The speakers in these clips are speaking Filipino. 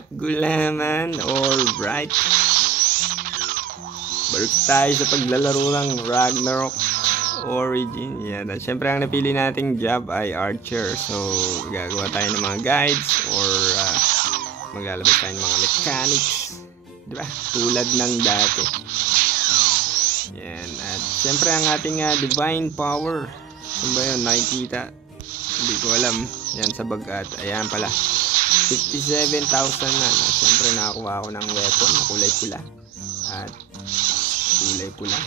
up, gulaman? Alright. Balik tayo sa paglalaro ng Ragnarok Origin. Yan. At syempre ang napili nating job ay Archer. So, gagawa tayo ng mga guides or maglalabas tayo ng mga mechanics. Diba? Tulad ng dati. Yan. At syempre ang ating divine power. Saan ba yun? Nakikita. Hindi ko alam. Yan sa bagat. Ayan pala. 57,000 na. Siyempre nakakuha ako ng weapon na kulay pula. At kulay pula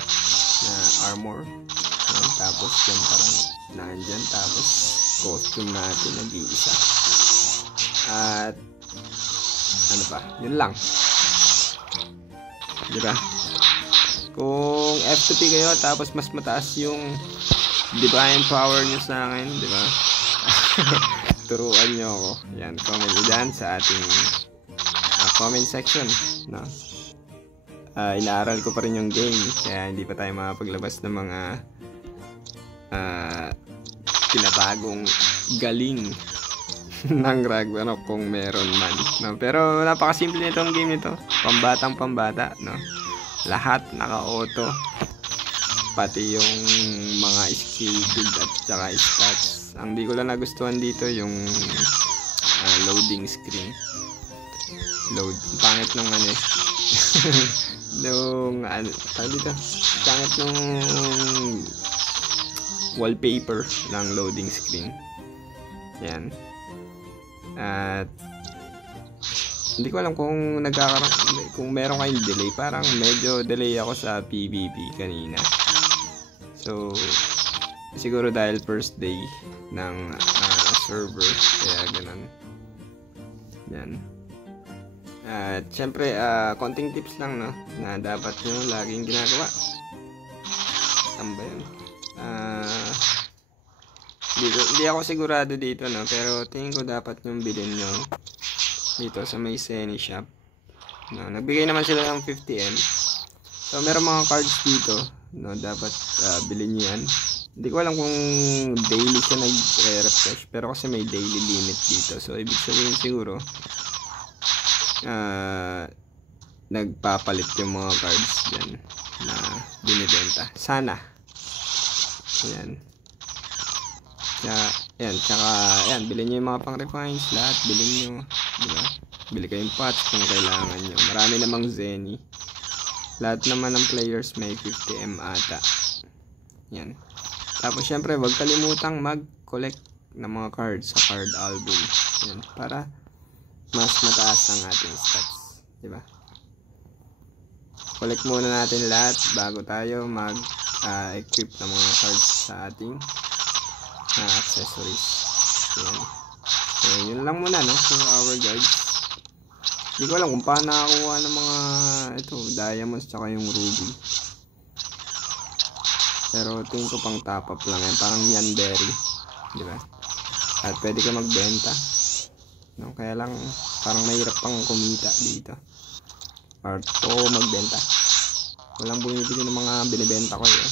na armor. Ayan, tapos yan parang nandyan. Tapos costume natin nag-iisa. At ano pa? Yun lang. Diba? Kung F2P kayo tapos mas mataas yung divine power nyo sa akin, diba? Turuan nyo ako. Yan, comment nyo dyan sa ating comment section, no? Inaaral ko pa rin yung game, kaya hindi pa tayo makapaglabas ng mga tinatagong galing ng Ragnarok kung meron man, no? Pero napakasimple nitong game nito, pambatang pambata, no? Lahat naka-auto, pati yung mga skill build at saka stats. Ang di ko lang nagustuhan dito yung loading screen. Pangit nung ano eh. Nung dito, pangit nung wallpaper ng loading screen. Yan. At hindi ko alam kung kung meron kayong delay. Parang medyo delay ako sa PvP kanina. So siguro dahil first day ng server, kaya ganun. Yan. At syempre konting tips lang, no, na dapat nyo laging ginagawa. Saan ba yun? Hindi ako sigurado dito, no, pero tingin ko dapat yung bilhin nyo dito sa may Seni shop, no. Nagbigay naman sila ng 50M. So meron mga cards dito, no, dapat bilhin nyo yan. Hindi ko alam kung daily siya nag-refresh, pero kasi may daily limit dito. So ibig sabihin siguro nagpapalit yung mga cards dyan na binibenta. Sana. Yan. Yan. Tsaka yan, bilhin nyo yung mga pang-refines. Lahat bilhin nyo, diba? Bili kayong pots kung kailangan nyo. Marami namang Zeni. Lahat naman ng players may 50M ata. Yan. Tapos syempre wag kalimutang mag-collect ng mga cards sa card album. Yan, para mas mataas ang ating stats, diba? Collect muna natin lahat bago tayo mag-equip ng mga cards sa ating accessories. Yan. So yun lang muna, no, for our guides. Hindi ko alam kung paano nakakuha ng mga diamonds tsaka yung ruby. Pero tingin ko pang top up lang yan. Parang Yanberry, diba? At pwede ka magbenta, no? Kaya lang parang mahirap pang kumita dito or magbenta. Walang bumibili ng mga binibenta ko eh.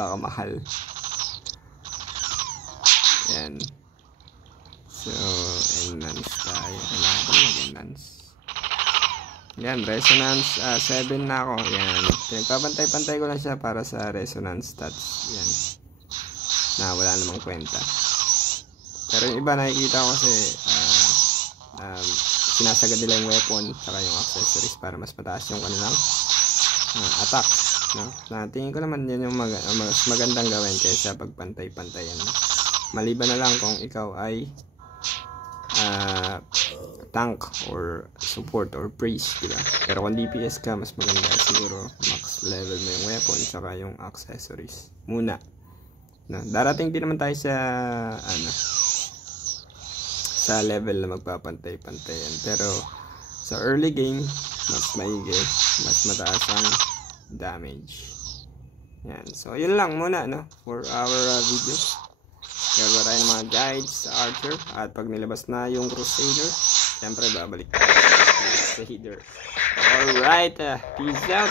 Baka mahal. Yan. So enhance tayo. Kailangan ko mag-enhance. Yan, resonance 7 na ako. Yan, pinagpapantay-pantay ko lang siya para sa resonance stats. Yan, na wala namang kwenta. Pero yung iba nakikita ko kasi sinasagad nila yung weapon saka yung accessories para mas mataas yung kanilang attack, no? Na tingin ko naman yan yung mas magandang gawin kaysa pagpantay-pantayan, no? Maliban na lang kung ikaw ay tank or support or priest, diba? Pero kung DPS ka, mas maganda siguro max level mo yung weapon saka yung accessories muna, no? Darating din naman tayo sa sa level na magpapantay-pantayan, pero sa early game mas maigi, mas mataas ang damage. Yan, so yun lang muna, no, for our video. Gagawa tayo ng mga guides sa Archer, at pag nilabas na yung Crusader, siyempre babalik tayo sa Crusader. Alright, peace out.